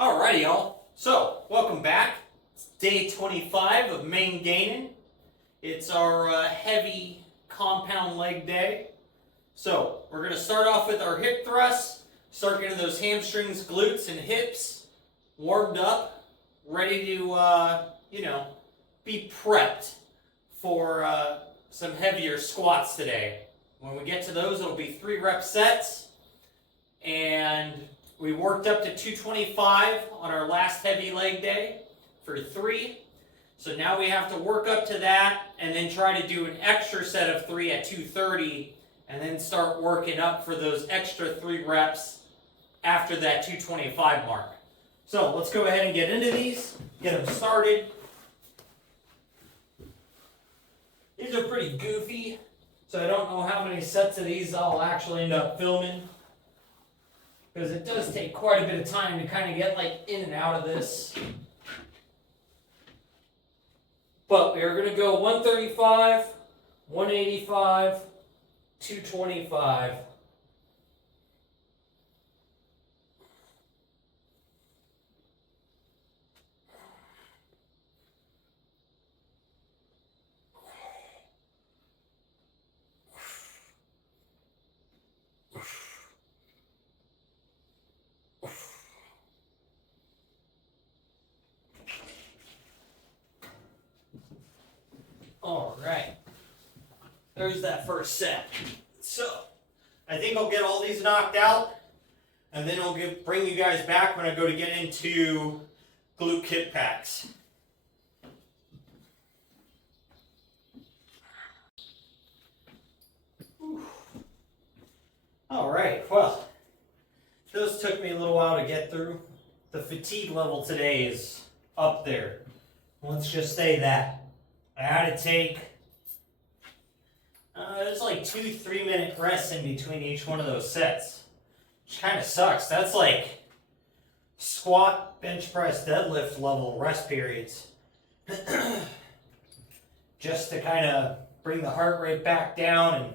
Alrighty, y'all. So, welcome back. It's day 25 of main gaining. It's our heavy compound leg day. So, we're going to start off with our hip thrusts, start getting those hamstrings, glutes, and hips warmed up, ready to, be prepped for some heavier squats today. When we get to those, it'll be 3 rep sets, and we worked up to 225 on our last heavy leg day for 3. So now we have to work up to that and then try to do an extra set of 3 at 230 and then start working up for those extra 3 reps after that 225 mark. So let's go ahead and get into these, get them started. These are pretty goofy, so I don't know how many sets of these I'll actually end up filming, because it does take quite a bit of time to kind of get in and out of this. But we are going to go 135, 185, 225. Alright, there's that first set. So, I think I'll get all these knocked out, and then I'll bring you guys back when I go to get into glute kick packs. Alright, well, those took me a little while to get through. The fatigue level today is up there. Let's just say that. I had to take, there's 2-3 minute rests in between each one of those sets, which kind of sucks. That's like squat, bench press, deadlift level rest periods. Just to kind of bring the heart rate back down and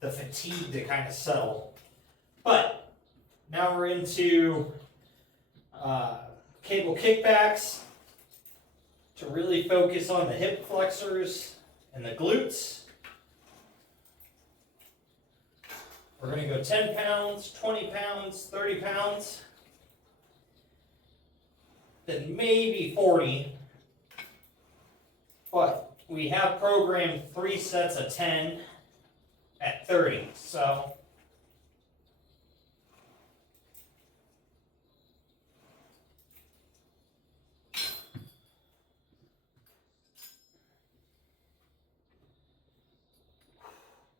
the fatigue to kind of settle. But now we're into cable kickbacks, to really focus on the hip flexors and the glutes. We're going to go 10 pounds, 20 pounds, 30 pounds, then maybe 40. But we have programmed 3 sets of 10 at 30. So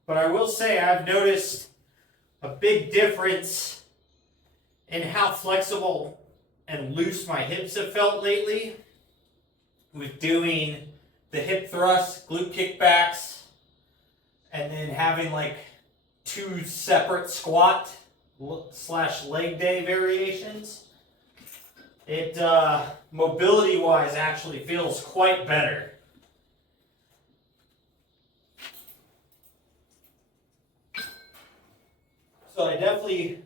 but I will say I've noticed a big difference in how flexible and loose my hips have felt lately with doing the hip thrusts, glute kickbacks, and then having 2 separate squat / leg day variations. It mobility wise actually feels quite better. So I definitely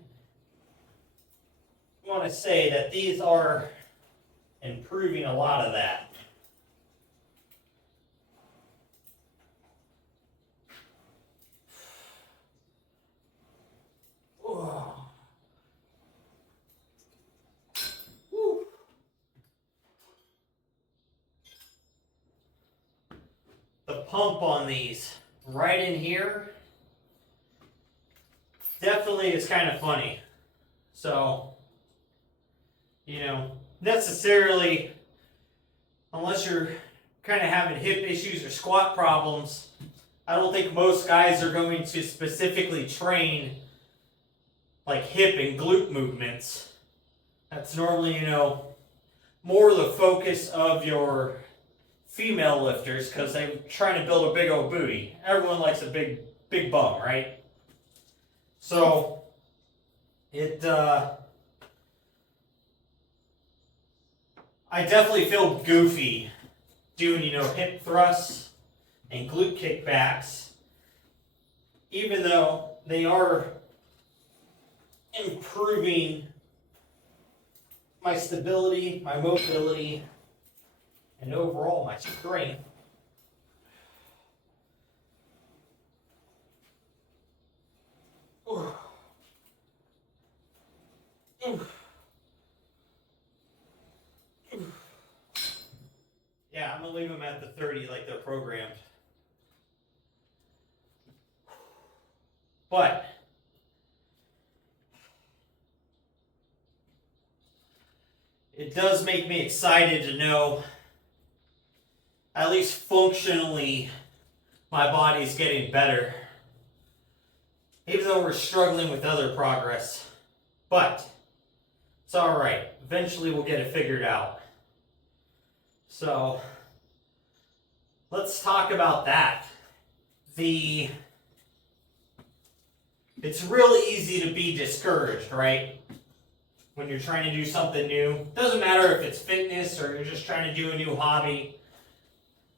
want to say that these are improving a lot of that. The pump on these right in here definitely is kind of funny. So, necessarily, unless you're kind of having hip issues or squat problems, I don't think most guys are going to specifically train hip and glute movements. That's normally, more the focus of your female lifters, because they're trying to build a big old booty. Everyone likes a big bum, right? So, I definitely feel goofy doing, hip thrusts and glute kickbacks, even though they are improving my stability, my mobility, and overall my strength. Yeah, I'm gonna leave them at the 30 like they're programmed. But it does make me excited to know, at least functionally, my body's getting better. Even though we're struggling with other progress. But it's alright. Eventually we'll get it figured out. So let's talk about that. It's really easy to be discouraged, right? When you're trying to do something new. Doesn't matter if it's fitness or you're just trying to do a new hobby.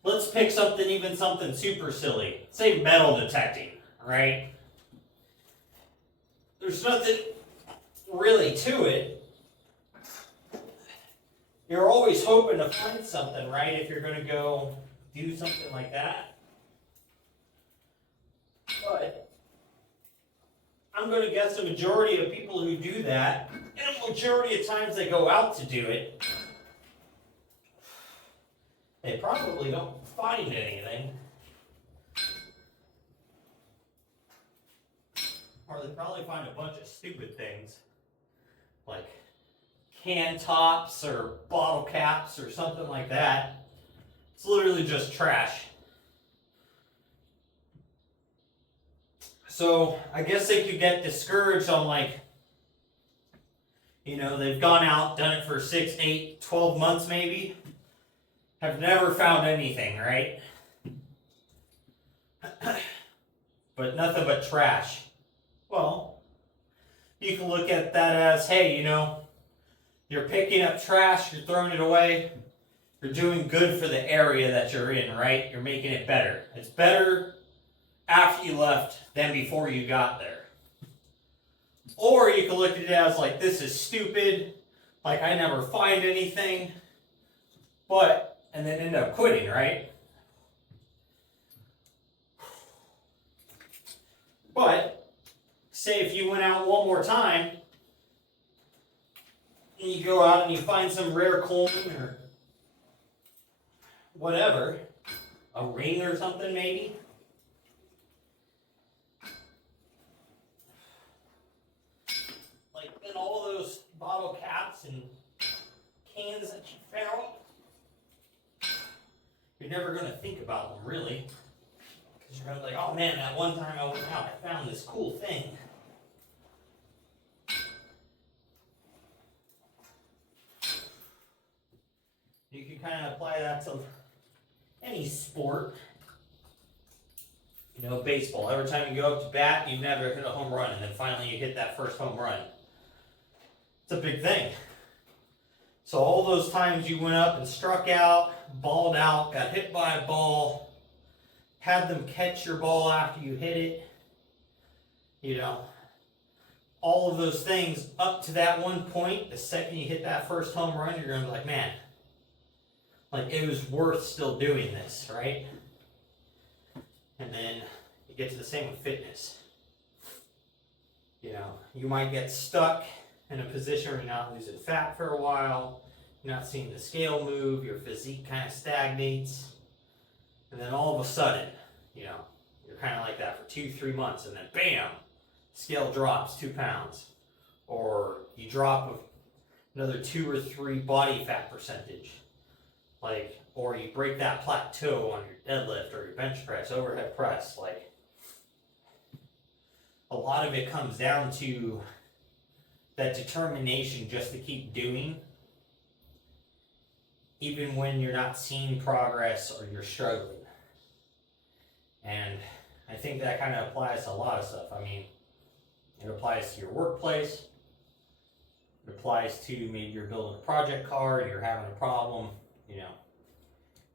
Let's pick something super silly. Say metal detecting, right? There's nothing really to it. You're always hoping to find something, right? If you're going to go do something like that. But I'm going to guess the majority of people who do that, and a majority of times they go out to do it, they probably don't find anything. Or they probably find a bunch of stupid things, like can tops or bottle caps or something like that. It's literally just trash. So I guess they could get discouraged on, like, you know, they've gone out, done it for 6, 8, 12 months maybe, have never found anything, right? But nothing but trash. Well, you can look at that as, hey, you know, you're picking up trash, you're throwing it away, you're doing good for the area that you're in, right? You're making it better. It's better after you left than before you got there. Or you can look at it as like, this is stupid, like I never find anything, and then end up quitting, right? But say if you went out one more time and you go out and you find some rare coin or whatever, a ring or something maybe. Like in all those bottle caps and cans that you found, you're never going to think about them really. Because you're going to be like, oh man, that one time I went out, I found this cool thing. You can kind of apply that to any sport. You know, baseball. Every time you go up to bat, you've never hit a home run, and then finally you hit that first home run. It's a big thing. So all those times you went up and struck out, balled out, got hit by a ball, had them catch your ball after you hit it, you know, all of those things up to that one point, the second you hit that first home run, you're going to be like, man, like it was worth still doing this, right? And then you get to the same with fitness. You know, you might get stuck in a position where you're not losing fat for a while, you're not seeing the scale move, your physique kind of stagnates, and then all of a sudden, you know, you're kind of like that for 2-3 months, and then bam, scale drops 2 pounds, or you drop another 2 or 3 body fat percentage, like, or you break that plateau on your deadlift or your bench press, overhead press. Like, a lot of it comes down to that determination just to keep doing, even when you're not seeing progress or you're struggling. And I think that kind of applies to a lot of stuff. I mean, it applies to your workplace. It applies to maybe you're building a project car and you're having a problem, you know,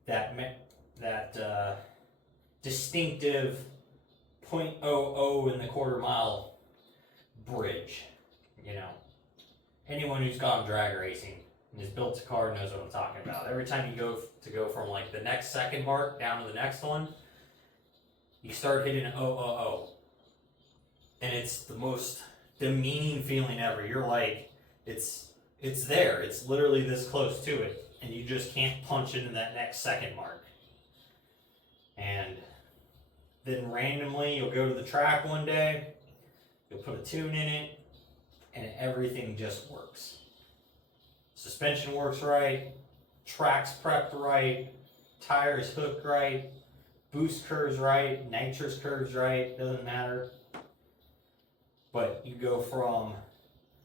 that distinctive 0.00 in the quarter mile bridge, you know. anyone who's gone drag racing and has built a car knows what I'm talking about. Every time you go from like the next second mark down to the next one, you start hitting an oh. And it's the most demeaning feeling ever. You're like, it's there. It's literally this close to it. And you just can't punch into that next second mark. And then randomly you'll go to the track one day, you'll put a tune in it, and everything just works. Suspension works right, track's prepped right, tires hooked right, boost curves right, nitrous curves right, doesn't matter. But you go from,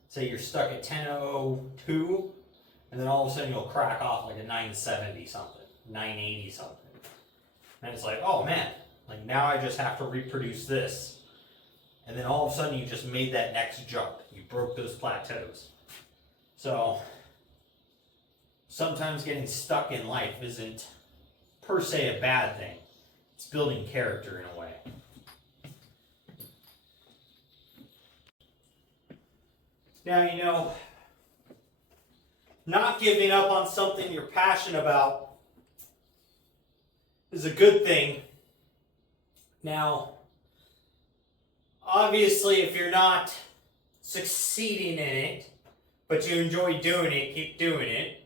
say you're stuck at 1002, and then all of a sudden you'll crack off like a 970 something, 980 something. And it's like, oh man, like now I just have to reproduce this. And then all of a sudden you just made that next jump. You broke those plateaus. So sometimes getting stuck in life isn't per se a bad thing. It's building character in a way. Now, not giving up on something you're passionate about is a good thing. Now, obviously, if you're not succeeding in it, but you enjoy doing it, keep doing it.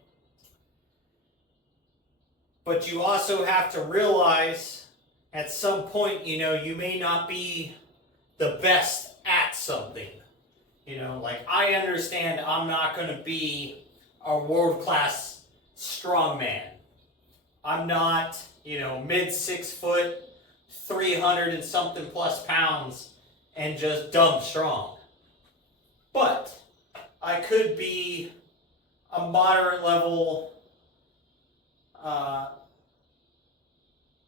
But you also have to realize at some point, you may not be the best at something. Like I understand I'm not going to be a world-class strongman. I'm not, mid 6 foot, 300 and something plus pounds and just dumb strong. But I could be a moderate level,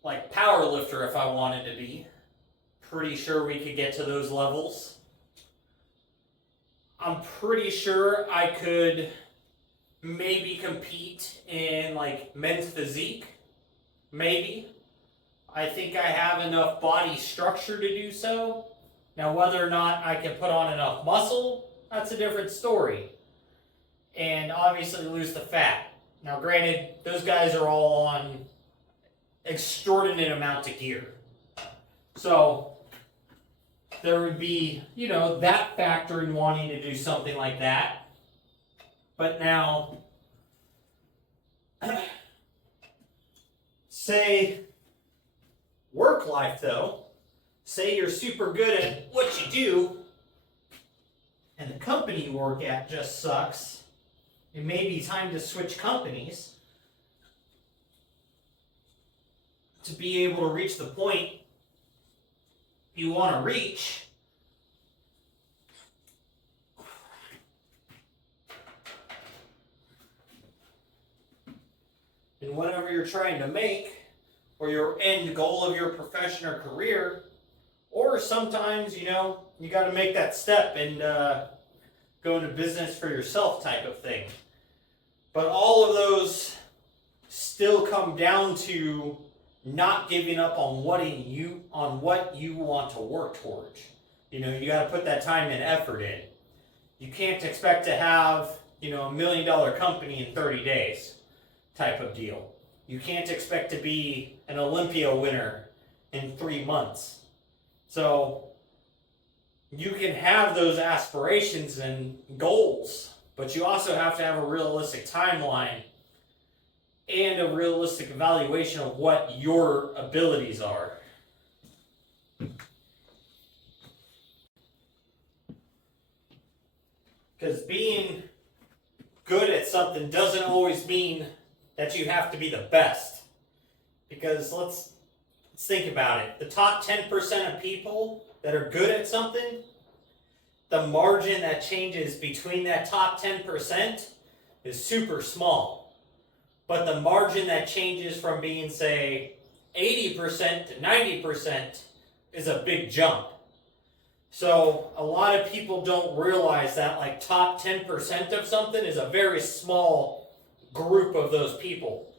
like power lifter if I wanted to be. Pretty sure we could get to those levels. I'm pretty sure I could maybe compete in like men's physique. Maybe. I think I have enough body structure to do so. Now, whether or not I can put on enough muscle, that's a different story. And obviously lose the fat. Now, granted, those guys are all on extraordinary amount of gear. So there would be, that factor in wanting to do something like that. But now, say work life though, say you're super good at what you do, and the company you work at just sucks, it may be time to switch companies to be able to reach the point you want to reach. And whatever you're trying to make, or your end goal of your profession or career, or sometimes, you got to make that step and go into business for yourself type of thing. But all of those still come down to not giving up on what you want to work towards. You got to put that time and effort in. You can't expect to have, a $1 million company in 30 days type of deal. You can't expect to be an Olympia winner in 3 months. So you can have those aspirations and goals, but you also have to have a realistic timeline and a realistic evaluation of what your abilities are. Because being good at something doesn't always mean that you have to be the best. Because let's think about it. The top 10% of people that are good at something, the margin that changes between that top 10% is super small. But the margin that changes from being, say, 80% to 90% is a big jump. So a lot of people don't realize that like top 10% of something is a very small group of those people.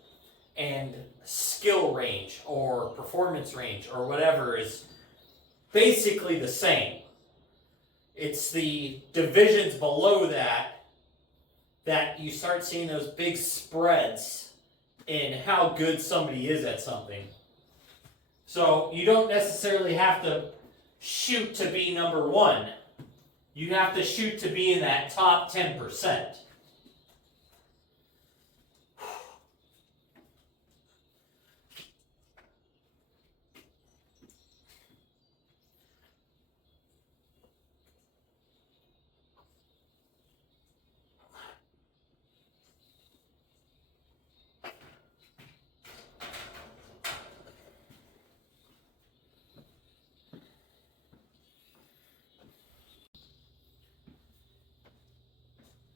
And skill range or performance range or whatever is basically the same. It's the divisions below that that you start seeing those big spreads in how good somebody is at something. So you don't necessarily have to shoot to be number one. You have to shoot to be in that top 10%.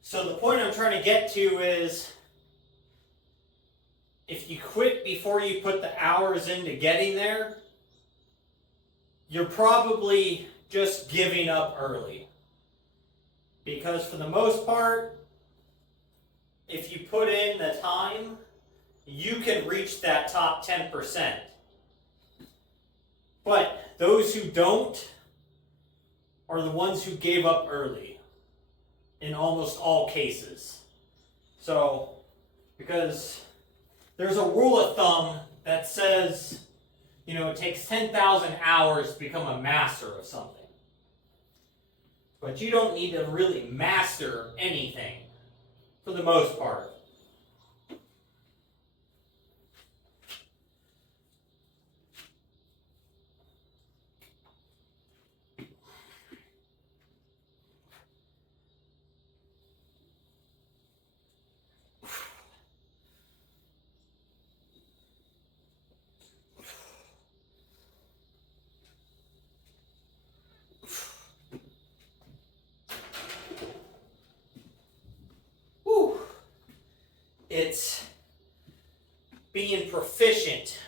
So the point I'm trying to get to is, if you quit before you put the hours into getting there, you're probably just giving up early. Because for the most part, if you put in the time, you can reach that top 10%. But those who don't are the ones who gave up early. In almost all cases. So, because there's a rule of thumb that says, it takes 10,000 hours to become a master of something. But you don't need to really master anything, for the most part. It's being proficient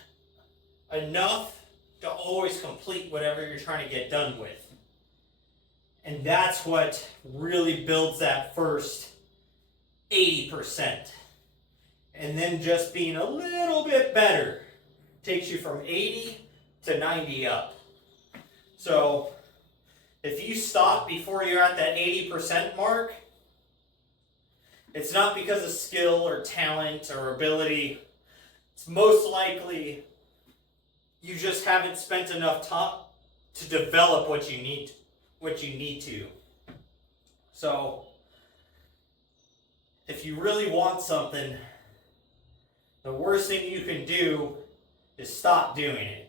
enough to always complete whatever you're trying to get done with. And that's what really builds that first 80%. And then just being a little bit better takes you from 80 to 90 up. So if you stop before you're at that 80% mark, it's not because of skill or talent or ability. It's most likely you just haven't spent enough time to develop what you need to. So if you really want something, the worst thing you can do is stop doing it.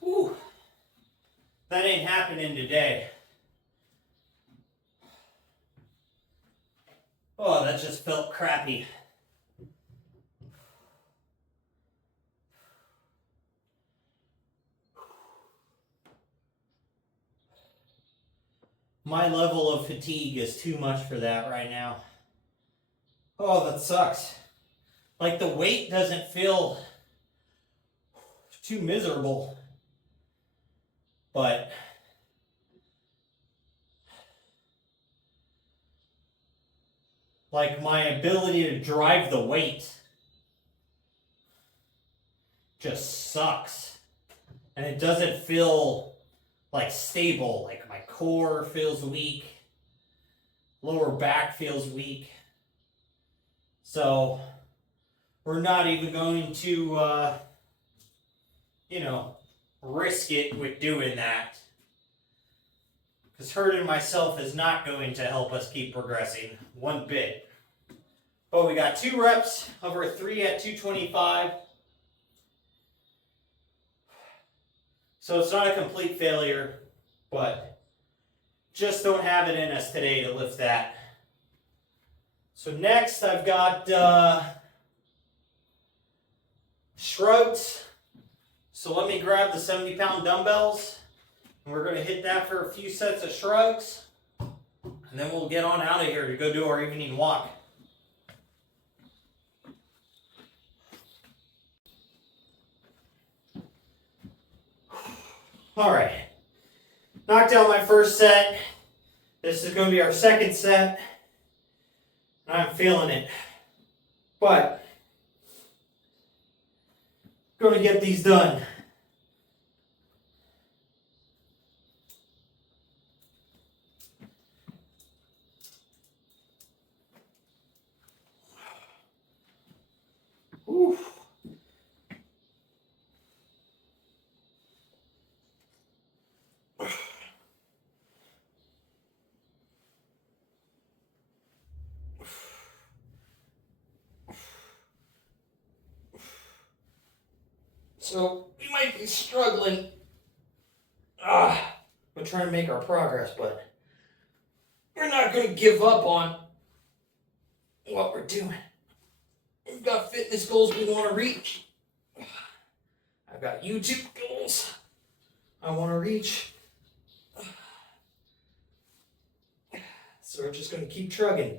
Whew. That ain't happening today. Oh, that just felt crappy. My level of fatigue is too much for that right now. Oh, that sucks. Like, the weight doesn't feel too miserable, but like, my ability to drive the weight just sucks. And it doesn't feel like stable. Like, my core feels weak, lower back feels weak. So we're not even going to risk it with doing that, because hurting myself is not going to help us keep progressing one bit. But we got 2 reps over 3 at 225. So it's not a complete failure, but just don't have it in us today to lift that. So next I've got shrugs. So let me grab the 70-pound dumbbells, and we're going to hit that for a few sets of shrugs, and then we'll get on out of here to go do our evening walk. All right, knocked out my first set. This is going to be our second set, and I'm feeling it, but going to get these done. Whew. So we might be struggling. We're trying to make our progress, but we're not going to give up on what we're doing. We've got fitness goals we want to reach. I've got YouTube goals I want to reach. So we're just going to keep trugging.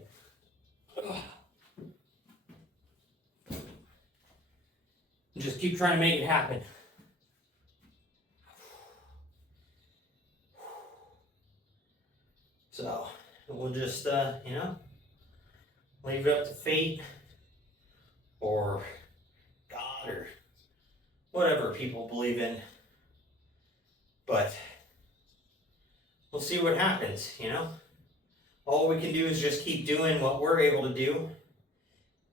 Just keep trying to make it happen. So we'll just, leave it up to fate or God or whatever people believe in. But we'll see what happens, All we can do is just keep doing what we're able to do,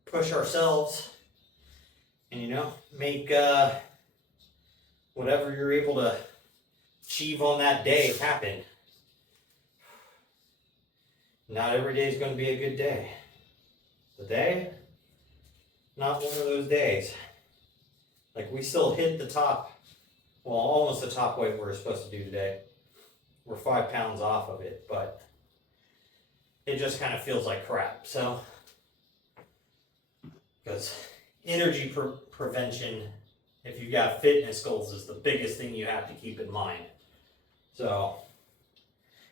push ourselves, and make whatever you're able to achieve on that day happen. Not every day is going to be a good day. Today, not one of those days. Like, we still hit the top, well, almost the top weight we're supposed to do today. We're 5 pounds off of it, but it just kind of feels like crap. So, because energy prevention, if you've got fitness goals, is the biggest thing you have to keep in mind. So,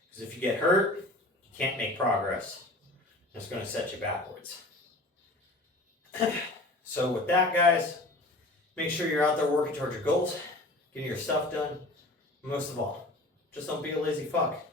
because if you get hurt, you can't make progress. It's going to set you backwards. So with that, guys, make sure you're out there working towards your goals, getting your stuff done. Most of all, just don't be a lazy fuck.